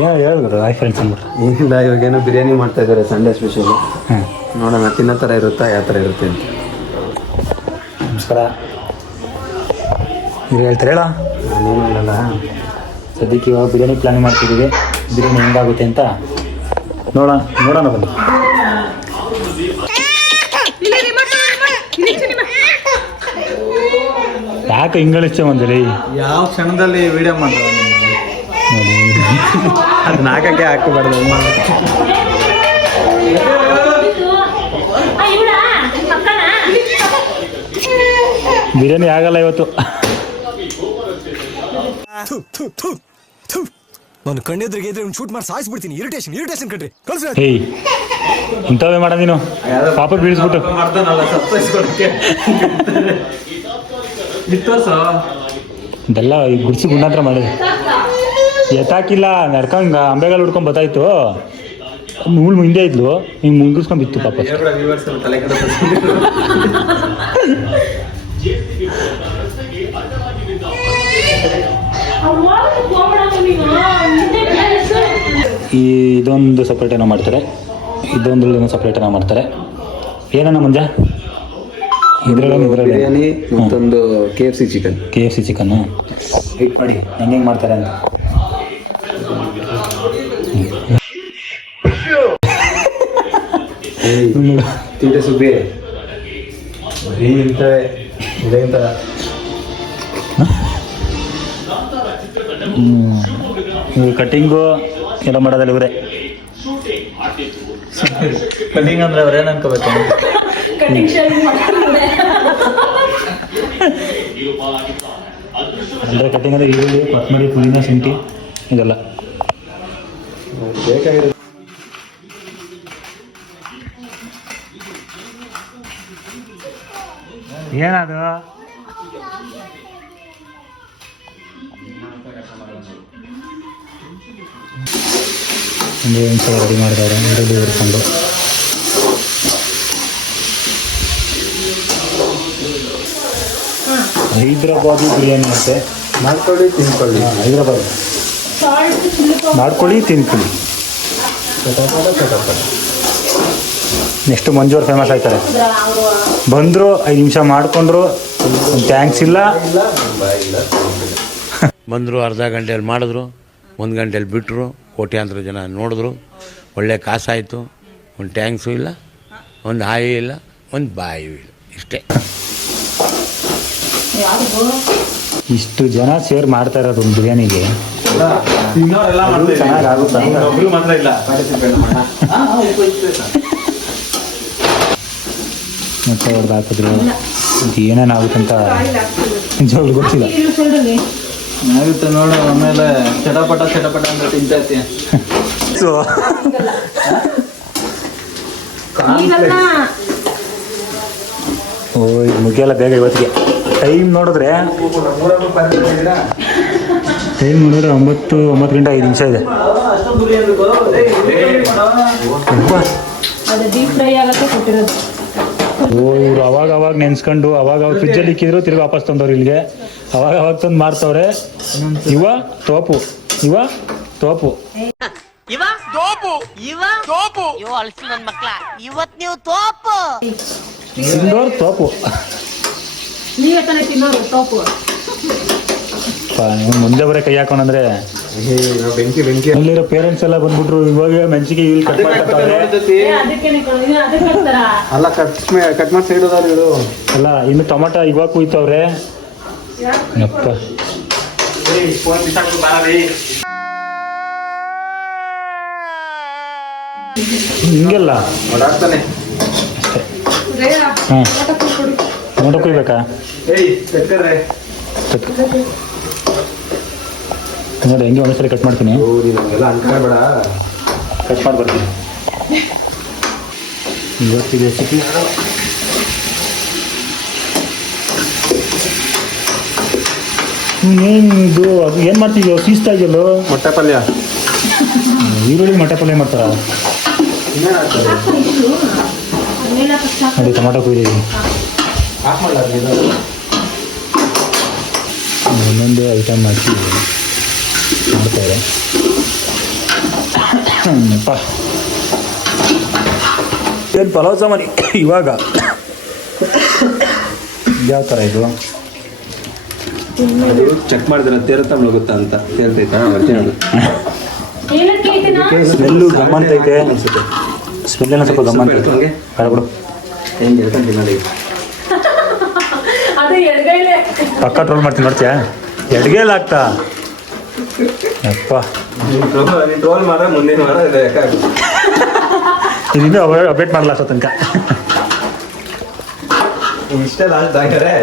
ಹೇಳಿದ್ರು hi friends ಅಂದ್ಬಿಟ್ಟು. ಏನಿಲ್ಲ, ಇವಾಗೇನೋ ಬಿರಿಯಾನಿ ಮಾಡ್ತಾ ಇದ್ದಾರೆ ಸಂಡೇ ಸ್ಪೆಷಲು. ನೋಡೋಣ ತಿನ್ನೋ ಥರ ಇರುತ್ತಾ ಯಾವ ಥರ ಇರುತ್ತೆ ಅಂತ. ನಮಸ್ಕಾರ. ನೀವು ಹೇಳ್ತಾರೆ ಹೇಳ. ನಾನೇನು ಹೇಳಲ್ಲ. ಸದ್ಯಕ್ಕೆ ಇವಾಗ ಬಿರಿಯಾನಿ ಪ್ಲ್ಯಾನ್ ಮಾಡ್ತಿದ್ದೀವಿ. ಬಿರಿಯಾನಿ ಹೆಂಗಾಗುತ್ತೆ ಅಂತ ನೋಡೋಣ ಬನ್ನಿ. ಯಾಕೆ ಹಿಂಗಳಿಸ್ತೆ ಬಂದಿರಿ? ಯಾವ ಕ್ಷಣದಲ್ಲಿ ವಿಡಿಯೋ ಮಾಡ್ತಾರೆ ಅದನ್ನ ಹಾಕಕ್ಕೆ ಹಾಕಬಾರ್ದು. ಬಿರಿಯಾನಿ ಆಗಲ್ಲ ಇವತ್ತು. ನಾನು ಕಣ್ಣೆದ್ರಿಗೆ ಇದ್ರೆ ಶೂಟ್ ಮಾಡಿ ಸಾಯಿಸ್ಬಿಡ್ತೀನಿ. ಇರಿಟೇಷನ್ ಕಣ್ರಿ. ಏಯ್ ಇಂಥವೇ ಮಾಡ ನೀನು ಪಾಪ ಬೀಳಿಸ್ಬಿಟ್ಟು ಇದೆಲ್ಲ ಈ ಗುಡ್ಸಿ ಗುಂಡಾಂತರ ಮಾಡಿದೆ. ಎತ್ತಾಕಿಲ್ಲ ನಡ್ಕೊಂಡ್ ಅಂಬೆಗಾಲ್ ಹುಡ್ಕೊಂಡ್ ಬತ್ತಾಯ್ತು. ನೂಲ್ ಮುಂದೆ ಇದ್ಲು ಹಿಂಗೆ ಮುಗಿಸ್ಕೊಂಡ್ ಬಿತ್ತು ಪಾಪ. ಇದೊಂದು ಸಪ್ರೇಟ್ ಏನೋ ಮಾಡ್ತಾರೆ, ಇದೊಂದು ಸಪ್ರೇಟ್ ಏನೋ ಮಾಡ್ತಾರೆ. ಏನನ್ನ ಮುಂಜ ಇದರಲ್ಲಿ ಬಿರಿಯಾನಿ ಮತ್ತೊಂದು KFC ಚಿಕನ್ನು ವೆಯ್ಟ್ ಮಾಡಿ ಹೆಂಗೆ ಮಾಡ್ತಾರೆ ಅಂತ. ತಿಂಡೆ ಸುಬ್ಬಿ ಕಟ್ಟಿಂಗು ಎಲ್ಲ ಮಾಡೋದಲ್ಲಿ ಇವರೇ. ಕಟಿಂಗ್ ಅಂದ್ರೆ ಅವ್ರೇನು ಅನ್ಕೋಬೇಕು? ಅಂದರೆ ಕಟ್ಟಿಂಗ್ ಅಂದರೆ ಈರುಳ್ಳಿ, ಕೊತ್ತಂಬರಿ, ಪುದೀನ, ಶುಂಠಿ ಇದೆಲ್ಲ ಬೇಕಾಗಿರೋದು. ಏನದು? ಒಂದು ಸಲ ರೆಡಿ ಮಾಡಿದ್ದಾರೆ ಈರುಳ್ಳಿ ಹುರ್ಕೊಂಡು. ಹೈದ್ರಾಬಾದಿ ಬಿರಿಯಾನಿ ಮತ್ತೆ ಮಾಡ್ಕೊಳ್ಳಿ ತಿನ್ಕೊಳ್ಳಿ. ಹೈದ್ರಾಬಾದ್ ಮಾಡ್ಕೊಳ್ಳಿ ತಿನ್ಕೊಳ್ಳಿ. ನೆಕ್ಸ್ಟ್ ಮಂಜೂರು ಫೇಮಸ್ ಆಯ್ತಾರೆ. ಬಂದರು 5 ನಿಮಿಷ ಮಾಡಿಕೊಂಡ್ರು, ಥ್ಯಾಂಕ್ಸ್ ಇಲ್ಲ. ಬಂದರು ಅರ್ಧ ಗಂಟೆಯಲ್ಲಿ ಮಾಡಿದ್ರು, 1 ಗಂಟೆಯಲ್ಲಿ ಬಿಟ್ಟರು. ಕೋಟ್ಯಾಂತರ ಜನ ನೋಡಿದ್ರು, ಒಳ್ಳೆ ಕಾಸಾಯಿತು. ಒಂದು ಟ್ಯಾಂಕ್ಸು ಇಲ್ಲ, ಒಂದು ಹಾಯಿ ಇಲ್ಲ, ಒಂದು ಬಾಯಿ ಇಲ್ಲ, ಇಷ್ಟೇ. ಇಷ್ಟು ಜನ ಸೇರ್ ಮಾಡ್ತಾ ಇರೋದು ಒಂದು ಬಿರಿಯಾನಿಗೆ ಚೆನ್ನಾಗಾಗುತ್ತೆ. ಮತ್ತೆ ಅವ್ರದ್ದು ಹಾಕಿದ್ರು ಇದು ಏನೇನಾಗುತ್ತಂತ ನಿಜವಾಗ್ಲೂ ಗೊತ್ತಿಲ್ಲ. ಆಗುತ್ತೆ ನೋಡು, ಆಮೇಲೆ ಚಟಪಟ ಅಂತ ತಿಂತೈತಿ. ಓ ಇದು ಮುಗಿಯಲ್ಲ ಬೇಗ ಇವತ್ತಿಗೆ. ಟೈಮ್ ನೋಡಿದ್ರೆ 9 ಗಂಟೆ 5 ನಿಮಿಷ ಇದೆ. ಓ ಇವ್ರು ಅವಾಗ ನೆನ್ಸ್ಕೊಂಡು ಅವಾಗ ಫ್ರಿಜ್ಜಲ್ಲಿ ಇಕ್ಕಿದ್ರು, ತಿರ್ಗಿ ವಾಪಸ್ ತಂದವ್ರು ಇಲ್ಲಿಗೆ. ಅವಾಗ ತಂದು ಮಾಡ್ತವ್ರೆ. ಇವ ತೋಪು ತಿಂದೋರ್ ತೋಪು. ಮುಂದೆ ಬರೋ ಕೈ ಹಾಕೊಂಡ್ರೆ ಅಲ್ಲಿರೋ ಪೇರೆಂಟ್ಸ್ ಎಲ್ಲ ಬಂದ್ಬಿಟ್ರು. ಇವಾಗ ಮೆಣಸಿಗೆ ಇಲ್ಲಿ ಕಟ್ ಮಾಡ್ತಾರೆ. ಅಲ್ಲ ಕಟ್ ಮಾಡಿ ಸೈಡ್ ಹೋದವ್ರು ಅಲ್ಲ ಇನ್ನು ಟೊಮಾಟೊ ಇವಾಗ ಕುಯ್ತವ್ರೆ. ಅಪ್ಪ ಹಿಂಗೆಲ್ಲ ಓಡಾಡ್ತಾನೆ ಅಷ್ಟೇ. ಹಾಂ ಟೊಮಾಟೊ ಕುಯ್ಬೇಕಾ? ನೋಡಿ ಹೆಂಗೆ ಒಂದ್ಸರಿ ಕಟ್ ಮಾಡ್ತೀನಿ. ಅನ್ಕೋಬೇಡ, ಕಟ್ ಮಾಡಿ ಬರ್ತೀನಿ. ಇವತ್ತಿಗೆ ರೆಸಿಪಿ ಇದು ಅದು ಏನು ಮಾಡ್ತಿದ್ಯೋ? ಸೀಸ್ತಾ ಇದೆಯಲ್ಲೋ. ಮೊಟ್ಟೆ ಪಲ್ಯ, ಈರುಳ್ಳಿ ಮೊಟ್ಟೆ ಪಲ್ಯ ಮಾಡ್ತಾರ ನೋಡಿ. ಟೊಮಾಟೊ ಕುಯ್ದಿದ್ದೀನಿ. ಒಂದೊಂದು ಐಟಮ್ ಹಾಕಿ ಮಾಡ್ತಾರೆ. ಏನು ಪಲಾವ್ ಸಾಮಾನು ಇವಾಗ ಯಾವ ಥರ ಇದು ಚೆಕ್ ಮಾಡಿದ್ರೆ ತೇರುತ್ತಾ ಮುಳುಗುತ್ತಾ ಅಂತ ತೇಲ್ತೈತಾ ಒರಿಜಿನಲ್ ಸ್ಮೆಲ್ಲು ಗಮ್ಮಂತೈತೆ ಸ್ಮೆಲ್ ಏನೋ ಸ್ವಲ್ಪ ಗಮ್ಮಂತ ಹಂಗೆ ಬಿಡು ಹೆಂಗೆ ಹೇಳ್ಕೊಂತೀನಿ ನೋಡಿ ಪಕ್ಕ ಟ್ರೋಲ್ ಮಾಡ್ತೀನಿ ನೋಡ್ತೀಯಾ ಎಡ್ಗೇಲ್ ಆಗ್ತಾ ಅಪ್ಪ ನೀನು ಟ್ರೋಲ್ ಮಾಡ್ರೆ ಮುಂದಿನ ವಾರ ಇದು ಯಾಕಾಗುತ್ತೆ ಇನ್ನೂ ಅಪ್ಡೇಟ್ ಮಾಡಲ್ಲ ಅಷ್ಟೋ ತನಕ ಇಷ್ಟೇ ಲಾಸ್ಟ್ ಹಾಗಾರೆ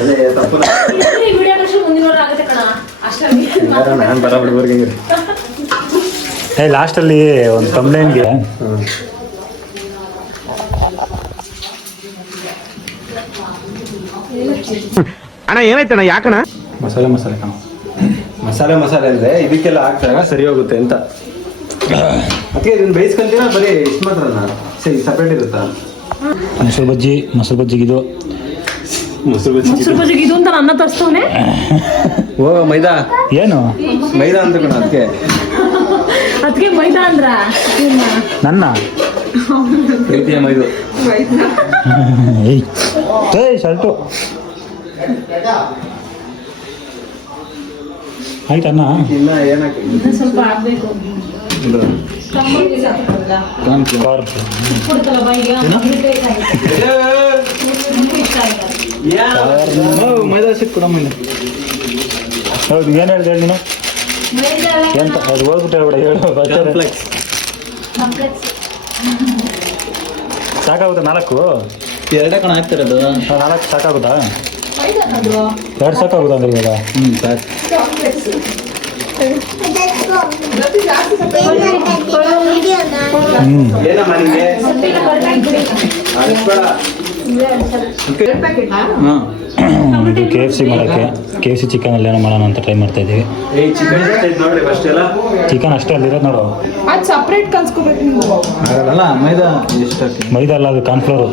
ಅದೇ ತಪ್ಪು ನಾನು ಬರಬಿಡ್ಬರ್ಗೆ ಲಾಸ್ಟಲ್ಲಿ ಒಂದು ಕಂಪ್ಲೇಂಟ್ಗೆ ಅಣ್ಣ ಏನಾಯ್ತಣ್ಣ ಯಾಕಣ್ಣ ಮಸಾಲೆ ಕಣ ಮಸಾಲೆ ಅಂದರೆ ಇದಕ್ಕೆಲ್ಲ ಹಾಕ್ದಾಗ ಸರಿ ಹೋಗುತ್ತೆ ಅಂತ ಅದಕ್ಕೆ ಇದನ್ನ ಬೇಯಿಸ್ಕೊಂತೀರಾ ಬರೀ ಇಷ್ಟು ಮಾತ್ರನಾ ಸರಿ ಸಪ್ರೇಟ್ ಇರುತ್ತಾ ಮೊಸರು ಬಜ್ಜಿಗಿದು ಮೊಸರು ಬಜ್ಜಿಗೆ ಇದು ಅಂತ ನನ್ನ ತರಿಸ್ತವನೆ ಓ ಮೈದಾ ಏನು ಮೈದಾ ಅಂತ ಕಣ ಅದಕ್ಕೆ ಅದಕ್ಕೆ ಮೈದಾ ಅಂದ್ರ ನನ್ನ ಪ್ರೀತಿಯ ಮೈದು ಏಯ್ ಶರ್ಟು ಆಯ್ತಣ್ಣ ಇನ್ನ ಏನಾಕಿ ಸ್ವಲ್ಪ ಆಗ್ಬೇಕು ಮೈದಾ ಸಿಕ್ಕೊಡಮ್ಮ ಹೌದು ಏನು ಹೇಳಿದೆ ಹೇಳಿ ನೀನು ಎಂತ ಅದು ಹೋಗ್ಬಿಟ್ಟು ಹೇಳ್ಬೇಡ ಸಾಕಾಗುತ್ತಾ 4 ಎರಡೇ ಕಣ ಹಾಕ್ತಿರೋದು 4 ಸಾಕಾಗುತ್ತಾ 2 ಸಾಕಾಗುತ್ತಾ ಅಂದ್ರೆ ಇವಾಗ ಸಾಕು ಏನಮ್ಮ ನಿಮಗೆ ಇದು KFC ಮಾಡೋಕ್ಕೆ KFC ಚಿಕನಲ್ಲಿ ಏನೋ ಮಾಡೋಣ ಅಂತ ಟ್ರೈ ಮಾಡ್ತಾ ಇದ್ದೀವಿ ನೋಡಿ ಫಸ್ಟ್ ಎಲ್ಲ ಚಿಕನ್ ಅಷ್ಟೇ ಅಲ್ಲಿರೋದು ನೋಡು ಅದು ಸಪ್ರೇಟ್ ಕಲ್ಸ್ಕೋಬೇಕು ನೀವು ಆಗಲ್ಲ ಮೈದಾ ಎಷ್ಟು ಮೈದಾ ಅಲ್ಲ ಅದು ಕಾರ್ನ್ಫ್ಲೋರು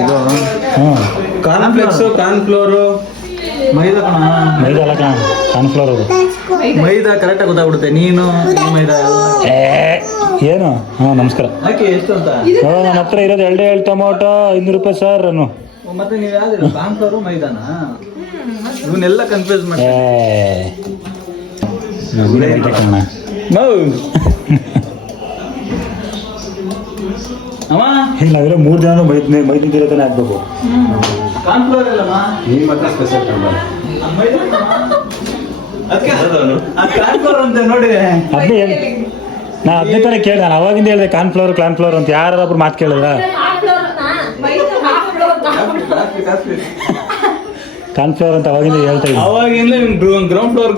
ಇದು ಹ್ಞೂ ಕಾರ್ನ್ಫ್ಲೆಕ್ಸು ಕಾರ್ನ್ಫ್ಲೋರು ಮೈದಾ ಕಣ ಮೈದಾ ಅಲ್ಲ ಕಾರ್ನ್ಫ್ಲೋರ್ ಅದು ಮೈದಾ ಕರೆಕ್ಟಾಗಿ ಗೊತ್ತಾಗ್ಬಿಡುತ್ತೆ ನೀನು ಮೈದಾ ಏನು ಹಾಂ ನಮಸ್ಕಾರ ಯಾಕೆ ಎಷ್ಟು ಅಂತ ನನ್ನ ಹತ್ರ ಇರೋದು 2 ಟೊಮೊಟೊ 500 ರೂಪಾಯಿ ಸರ್ ಅನ್ನು ಮತ್ತೆ ನೀವು ಯಾವ್ದಿಲ್ಲ ಕಾರ್ನ್ಫ್ಲೋರು ಮೈದಾನ ಇವನ್ನೆಲ್ಲ ಕನ್ಫ್ಯೂಸ್ ಮಾಡಿ ಈಗ ನಾವೆಲ್ಲ 3 ಜನ ಮೈದಿನ ತಿರೋತಾನೆ ಆಗ್ಬೇಕು ಕಾರ್ನ್ಫ್ಲೋರ್ ಅಲ್ಲಮ್ಮ ನೀನು ಮತ್ತೆ ಸ್ಪೆಷಲ್ ಅದಕ್ಕೆ ಕಾರ್ನ್ಫ್ಲೋರ್ ಅಂತ ನೋಡಿ ಅದನ್ನೇ ಹೇಳಿ ನಾನು ಅದನ್ನೇ ತಾನೇ ಕೇಳಿದೆ ನಾನು ಅವಾಗಿಂದ ಹೇಳಿದೆ ಕಾರ್ನ್ಫ್ಲೋರ್ ಅಂತ ಯಾರಾದ್ರೂ ಮಾತು ಕೇಳಿದ್ರ ಕಾರ್ನ್ಫ್ಲೋರ್ ಅಂತ ಅವಾಗಿಂದ ಹೇಳ್ತಾ ಇದ್ದೆ ಅವಾಗಿಂದ ಗ್ರೌಂಡ್ ಫ್ಲೋರ್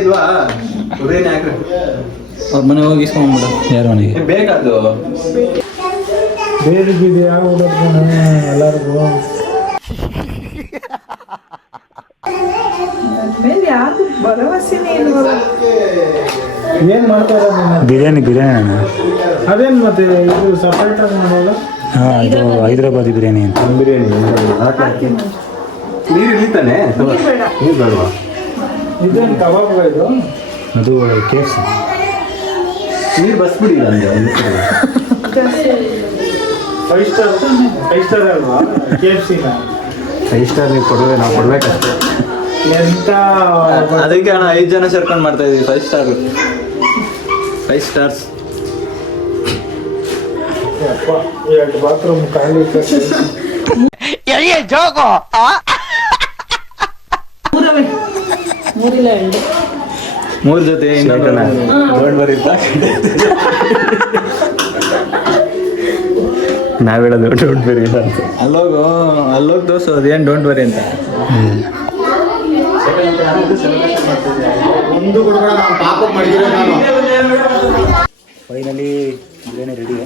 ಇಲ್ವಾ ಅವ್ರ ಮನೆ ಹೋಗಿ ಇಸ್ಕೊಂಡ್ಬಿಡ ಯಾರ ಮನೆಗೆ ಬೇಕಾದ್ದು ಬೇರೆ ಎಲ್ಲರಿಗೂ ಮೇಲೆ ಯಾರು ಭರವಸೆನೇ ಇಲ್ವಲ್ಲ ಏನು ಮಾಡ್ತಾರೆ ಬಿರಿಯಾನಿ ನಾನು ಅದೇನು ಮತ್ತೆ ಇದು ಸಪ್ರೇಟ್ ಆಗಿ ಮಾಡೋದು ಹಾಂ ಇದು ಹೈದ್ರಾಬಾದಿ ಬಿರಿಯಾನಿ ಅಂತ ಬಿರಿಯಾನಿ ನೀರು ಇಳಿತಾನೆ ನೀರು ಬೇಡವಾ ಇದೇನು ಕಬಾಬ್ ಇದು ಅದು KFC ನೀರು ಬಸ್ಬಿಡಿ ನನಗೆ 5 ಸ್ಟಾರ್ ಅಲ್ವಾ KFC 5 ಸ್ಟಾರ್ ನೀವು ಕೊಡೋದೇ ನಾವು ಕೊಡ್ಬೇಕಷ್ಟೇ ಎಂತ ಅದಕ್ಕೆ ಅಣ್ಣ 5 ಜನ ಸೇರ್ಕೊಂಡು ಮಾಡ್ತಾ ಇದೀವಿ 5 ಸ್ಟಾರ್ 5 ಸ್ಟಾರ್ಸ್ ಅಪ್ಪ 2 ಬಾತ್ರೂಮ್ ಖಾಲಿ ಮೂರಿಲ್ಲ 2 3 ಜೊತೆ ದೊಡ್ಡ ಬರೀತಾ ನಾವ್ ಹೇಳೋದು ಡೋಂಟ್ ವರಿ ಅಂತ ಅಲ್ಲೋಗಿ ತೋರ್ಸು ಅದೇನು ಡೋಂಟ್ ವರಿ ಅಂತ ಫೈನಲಿ ಬಿರಿಯಾನಿ ರೆಡಿ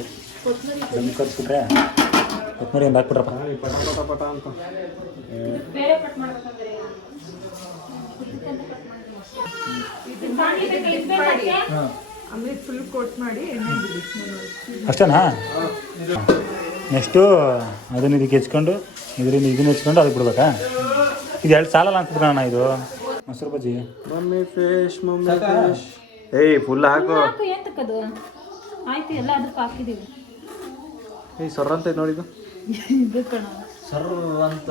ದಮ್ ಕರ್ಸ್ಬಿಟ್ರೆ ಕೊತ್ತಂಬರಿ ಒಂದು ಹಾಕ್ಬಿಟ್ರಪ್ಪ ಆಮೇಲೆ ಫುಲ್ ಕೋಟ್ ಮಾಡಿ ಎಣ್ಣೆ ಬಿಡಿ. ಅಷ್ಟೇನಾ? ನೆಕ್ಸ್ಟು ಅದನ್ನ ಇದಕ್ಕೆ ಹೆಚ್ಕೊಂಡು ಇದರಿಂದ ಇದನ್ನ ಹೆಚ್ಕೊಂಡು ಅದಕ್ಕೆ ಬಿಡ್ಬೇಕಾ? ಇದು 2 ಸಾಲಲ್ಲ ಅನ್ಸುತ್ತೆ ಅಣ್ಣ ಇದು ಮೊಸರು ಬಜ್ಜಿ. ಮಮ್ಮಿ ಫಿಶ್ ಏಯ್ ಫುಲ್ ಹಾಕು. ಏನ್ ತಕ್ಕದು ಆಯ್ತು, ಎಲ್ಲ ಅದಕ್ಕೆ ಹಾಕಿದೀವಿ. ಏಯ್ ಸೊರ್ರ ಅಂತ ನೋಡಿದ್ದು ಇದು ಕಣ ಸರ್ರ ಅಂತ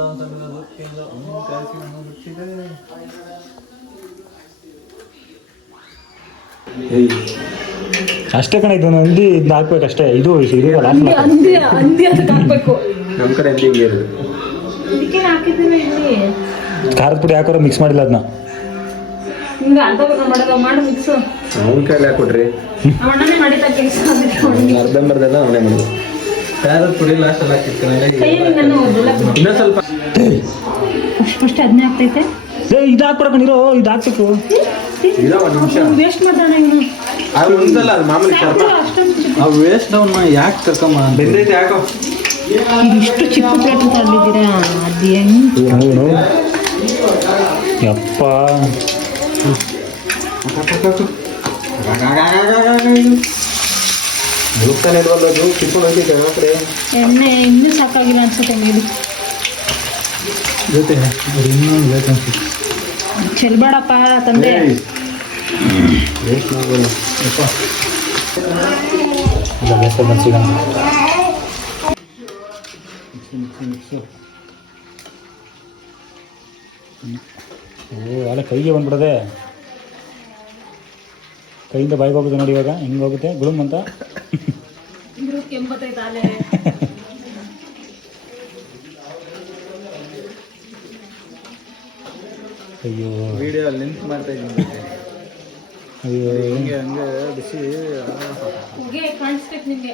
ಅಷ್ಟೇ ಕಣ, ಇದು ನಂದಿ ಇದನ್ನ ಹಾಕ್ಬೇಕು ಅಷ್ಟೇ. ಇದು ಅಂದಿ ಅದಕ್ಕೆ ಹಾಕ್ಬೇಕು. ನಮ್ಮ ಕಡೆ ಅಂತ ಹಿಂಗೆ ಇರೋದು. ಇದಕ್ಕೆ ಹಾಕಿದ್ದೀವಿ ಇಲ್ಲಿ. ಖಾರದ ಪುಡಿ ಹಾಕೋರು ಮಿಕ್ಸ್ ಮಾಡಿಲ್ಲ ಅದನ್ನ. ಹಿಂಗೆ ಅರ್ಧ ಮಾಡೋದು ಮಾಡಿ ಮಿಕ್ಸು. ಅವನ ಕೈಲಿ ಹಾಕ್ಬಿಟ್ರಿ. ಅಣ್ಣನೇ ಮಾಡಿದ ಕೆಲಸ. ಅರ್ಧಂಬರ್ದೆಲ್ಲ ಅವನೇ ಮಾಡೋದು. ಖಾರದ ಪುಡಿ ಲಾಸ್ಟ್ ಎಲ್ಲ ಇನ್ನೊಂದು ಸ್ವಲ್ಪ ಫಸ್ಟ್ ಅದನ್ನೇ ಆಗ್ತೈತೆ. ಇದು ಹಾಕ್ಬಿಡಕ ನೀರು, ಇದು ಹಾಕ್ಬೇಕು. ಇರೋ ಒಂದು ನಿಮಿಷ ವೇಸ್ಟ್ ಮಾಡ್ತಾನೆ ಇವನು. ಅದು ಒಂದಲ್ಲ, ಅದು ಮಾಮೂಲಿ ಸ್ವಲ್ಪ ಅಷ್ಟೊಂದು ವೇಸ್ಟ್ ಅವನ್ನ ಯಾಕೆ ಕರ್ಕೊಂಬ ಬೆಂದೈತೆ ಯಾಕೋ. ಇಷ್ಟು ಚಿಕ್ಕ ಪ್ಲೇಟ್ ತಗೊಂಡಿದ್ದೀರಾ? ಅದು ಹೆಂಗ್ ನೋಡು ಯಪ್ಪ. ಹುಡುಕ್ತಾನೆ ಇಲ್ವಲ್ಲ ಅದು, ಕಿತ್ಕೊಂಡು ಹೋಗ್ತೈತೆ ಆ ಕಡೆ. ಎಣ್ಣೆ ಇನ್ನೂ ಸಾಕಾಗಿಲ್ಲ ಅನ್ಸುತ್ತೆ ಮೇಲೆ. ಜೊತೆ ಇನ್ನೊಂದು ಬೇಕನ್ಸುತ್ತೆ. ಚೆಲ್ಬೇಡಪ್ಪ ತಂದೆ. ವೇಸ್ಟ್ ಮಾಡ್ಬೋದು. ಇಲ್ಲ ಬೇಸ್ಕೊಂಡು ಮನ್ಸಿಗೆ ಓ ಅಲ್ಲ ಕೈಗೆ ಬಂದ್ಬಿಡದೆ. ಕೈಯಿಂದ ಬಾಯಿಗೆ ಹೋಗುತ್ತೆ ನೋಡಿ ಇವಾಗ ಹೆಂಗೆ ಹೋಗುತ್ತೆ ಗುಳುಮ್ ಅಂತ. ಕೆಂಬತ್ತೈತೆ ಆಲೆ. ಅಯ್ಯೋ ವಿಡಿಯೋ ಲಿಂಕ್ ಮಾಡ್ತಾ ಇದ್ದೀನಿ. ಅಯ್ಯೋ ಹಂಗೆ ಹಂಗೆ ಬಿಸಿ ಹೊಗೆ ಕಾಣಿಸ್ಬೇಕು ನಿಮಗೆ.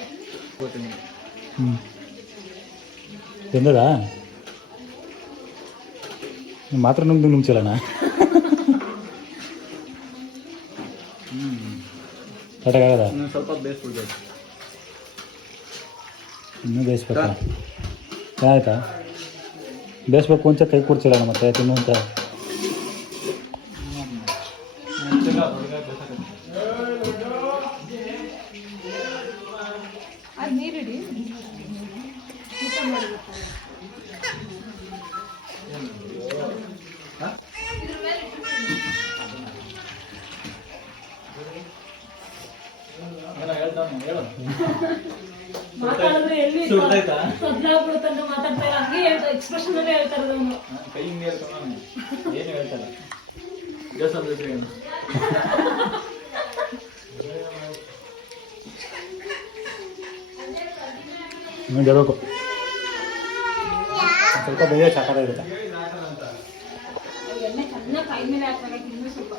ಹ್ಞೂ ಬೆಂದದಾ? ನೀವು ಮಾತ್ರ ನುಂಗ್ಚಲಣ್ಣ. ಕರೆಕ್ಟಾಗದ? ಇನ್ನೊಂದು ಸ್ವಲ್ಪ ಬೇಯಿಸ್ಬಿಡ್ಬೇಕು. ಇನ್ನೂ ಬೇಯಿಸ್ಬೇಕಾ? ಆಯ್ತಾ ಬೇಯಿಸ್ಬೇಕು ಅಂತ ಕೈ ಕೂಡ್ಸಿಲ್ಲ ಮತ್ತೆ ತಿನ್ನು ಅಂತ. ಅದು ನೀರಿಡಿ. ಮಾತಾಡಿದ್ರೆ ಎಲ್ಲಿ ಸದ್ಲಾಗ್ಬಿಡುತ್ತಂತ ಮಾತಾಡ್ತಾ ಇಲ್ಲ. ಹಂಗೆ ಹೇಳ್ತಾ ಎಕ್ಸ್ಪ್ರೆಷನ್ ಅಲ್ಲೇ ಹೇಳ್ತಾ ಇರೋದು ಅವನು. ಕೈ ಹಿಂಗೆ ಹೇಳ್ತಾನೆ, ಏನು ಹೇಳ್ತಾನೆ ದೇವಸ್ಥಾನ ಇನ್ನೂ ಬೇಕು, ಸ್ವಲ್ಪ ಬೇಗ ಸಾಕಾಗಿರುತ್ತೆ. ಎಣ್ಣೆ ಚೆನ್ನಾಗಿ ಕೈ ಮೇಲೆ ಹಾಕ್ಬೇಕು. ಇನ್ನೂ ಸ್ವಲ್ಪ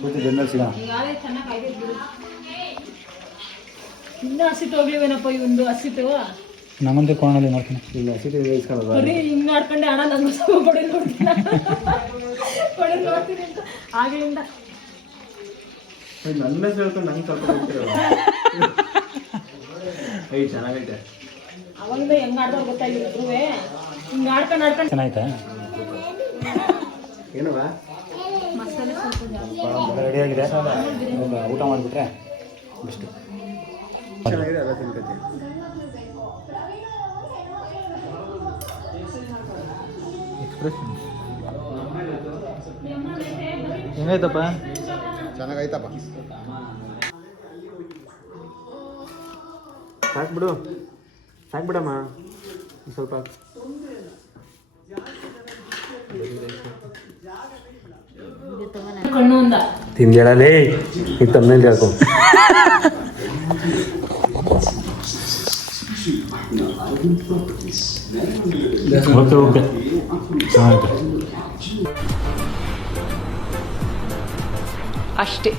ಕೂತಿ ಬೆನ್ನಲ್ಲಿ ಸಿಗೋಣ. ಈಗಾಗಲೇ ಚೆನ್ನಾಗಿ ಕಾಯ್ದಿದ್ದು. ಇನ್ನೂ ಹಸಿಟ್ಟು ಹೋಗ್ಲಿವೇನಪ್ಪ ಇವಂದು ಹಸಿಟ್ಟು. ನಮ್ಮಂತೆ ಕೋಣಲ್ಲಿ ನೋಡ್ತೀನಿ. ಇಲ್ಲ ಸಿಟಿ ಬೇಯಿಸ್ಕೊಳ್ಳೋದು. ಬರೀ ಹಿಂಗ್ ಮಾಡ್ಕೊಂಡೆ ಅಣ್ಣ ನಂಗೆ ಸ್ವಲ್ಪ ಕೊಡಿ ನೋಡ್ತೀನಿ ಕೊಡಿ ನೋಡ್ತೀನಿ ಅಂತ ಆಗ್ಲಿಂದ. ನನ್ನ ಹೆಸರು ಹೇಳ್ಕೊಂಡು ನಂಗೆ ಸ್ವಲ್ಪ ಗೊತ್ತಿರಲ್ಲ. ಐ ಚೆನ್ನಾಗೈತೆ. ಅವಾಗಿಂದ ಹೆಂಗ್ ಆಡ್ದವ್ರು ಗೊತ್ತಾಗಿದ್ರು. ಹಿಂಗ್ ಆಡ್ಕೊಂಡು ಚೆನ್ನಾಯ್ತಾ? ಏನವ ಮಸಾಲೆ ಸ್ವಲ್ಪ ಜಾಸ್ತಿ. ರೆಡಿಯಾಗಿದೆ. ಊಟ ಮಾಡಿಬಿಟ್ರೆ ಬೆಸ್ಟು. ಚೆನ್ನಾಗಿದೆ, ಎಲ್ಲ ತಿನ್ಕತಿ. ಎಕ್ಸ್ಪ್ರೆಷನ್ ಹೆಂಗಾಯ್ತಪ್ಪ? ಚೆನ್ನಾಗೈತಪ್ಪ. ಸಾಕ್ಬಿಡು, ಸಾಕ್ಬಿಡಮ್ಮ ಸ್ವಲ್ಪ. ಕಣ್ಣು ಅಂದ ತಿಂದೇಳಲೇ ಈ ತಮ್ಮನೇಲಿ ಹಾಕು. ಓಕೆ ಓಕೆ ಆಯಿತು ಅಷ್ಟೇ.